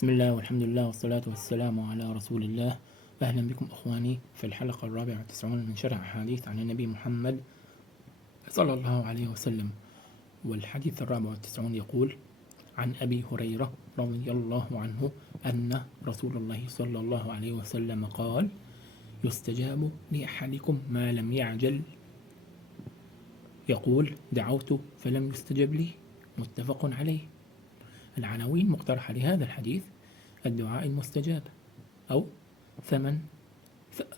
بسم الله والحمد لله والصلاة والسلام على رسول الله. أهلا بكم أخواني في الحلقة 94 من شرح أحاديث عن النبي محمد صلى الله عليه وسلم. والحديث 94 يقول: عن أبي هريرة رضي الله عنه أن رسول الله صلى الله عليه وسلم قال: يستجاب لأحدكم ما لم يعجل. يقول: دعوت فلم يستجب لي. متفق عليه. العناوين مقترحة لهذا الحديث: الدعاء المستجاب، أو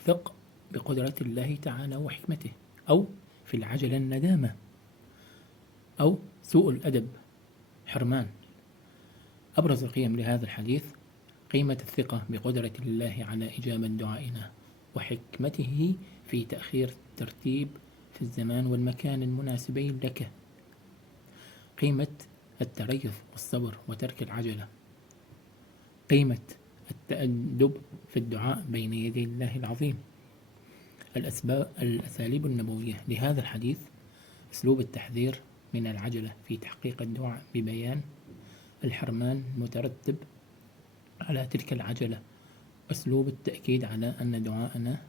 ثق بقدرة الله تعالى وحكمته، أو في العجلة الندامة، أو سوء الأدب حرمان. أبرز القيم لهذا الحديث: قيمة الثقة بقدرة الله على إجابة دعائنا، وحكمته في تأخير الترتيب في الزمان والمكان المناسبين لك. قيمة التريث والصبر وترك العجلة. قيمة التأدب في الدعاء بين يدي الله العظيم. الأساليب النبوية لهذا الحديث: أسلوب التحذير من العجلة في تحقيق الدعاء ببيان الحرمان المترتب على تلك العجلة. أسلوب التأكيد على أن دعاءنا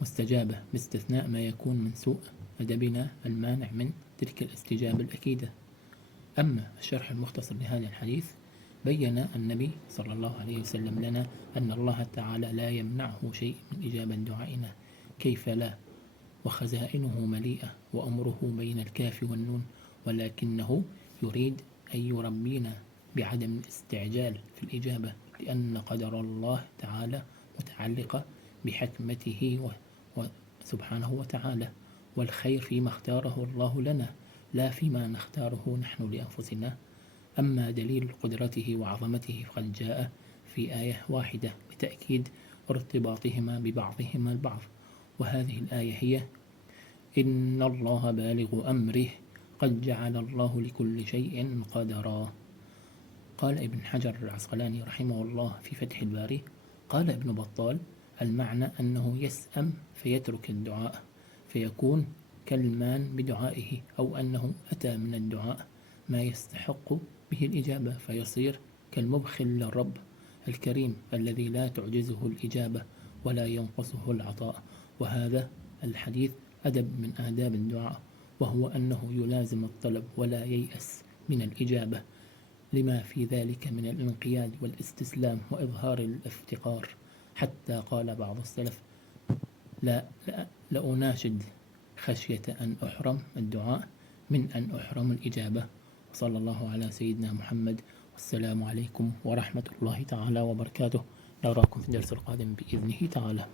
مستجابة باستثناء ما يكون من سوء أدبنا المانع من تلك الاستجابة الأكيدة. أما الشرح المختصر لهذا الحديث: بيّن النبي صلى الله عليه وسلم لنا أن الله تعالى لا يمنعه شيء من إجابة دعائنا، كيف لا، وخزائنه مليئة وأمره بين الكاف والنون، ولكنه يريد أن يربينا بعدم الاستعجال في الإجابة، لأن قدر الله تعالى متعلقة بحكمته سبحانه وتعالى، والخير فيما اختاره الله لنا لا فيما نختاره نحن لأنفسنا. أما دليل قدرته وعظمته فقد جاء في آية واحدة لتأكيد ارتباطهما ببعضهما البعض، وهذه الآية هي: إن الله بالغ أمره قد جعل الله لكل شيء قدرا. قال ابن حجر العسقلاني رحمه الله في فتح الباري: قال ابن بطال: المعنى أنه يسأم فيترك الدعاء فيكون كالمان بدعائه، أو أنه أتى من الدعاء ما يستحق به الإجابة فيصير كالمبخل للرب الكريم الذي لا تعجزه الإجابة ولا ينقصه العطاء. وهذا الحديث أدب من آداب الدعاء، وهو أنه يلازم الطلب ولا ييأس من الإجابة، لما في ذلك من الانقياد والاستسلام وإظهار الافتقار. حتى قال بعض السلف: لأناشد خشية أن أحرم الدعاء من أن أحرم الإجابة. وصلى الله على سيدنا محمد، والسلام عليكم ورحمة الله تعالى وبركاته. نراكم في الدرس القادم بإذنه تعالى.